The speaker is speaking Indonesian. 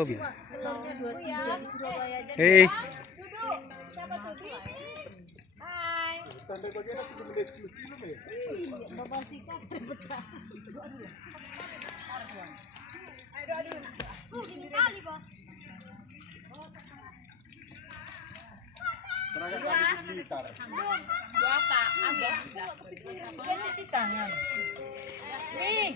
Oh, bisa. Telurnya 23 di Surabaya aja. Hei. Duduk. Siapa tuh? Hai. Standar bagian 17 kilo ya? Iya, bapak sikat pecah. Aduh. Dingin kali, Bos. Tenaga kali blitar. Berapa? Ada. Dia cuci tangan. Nih.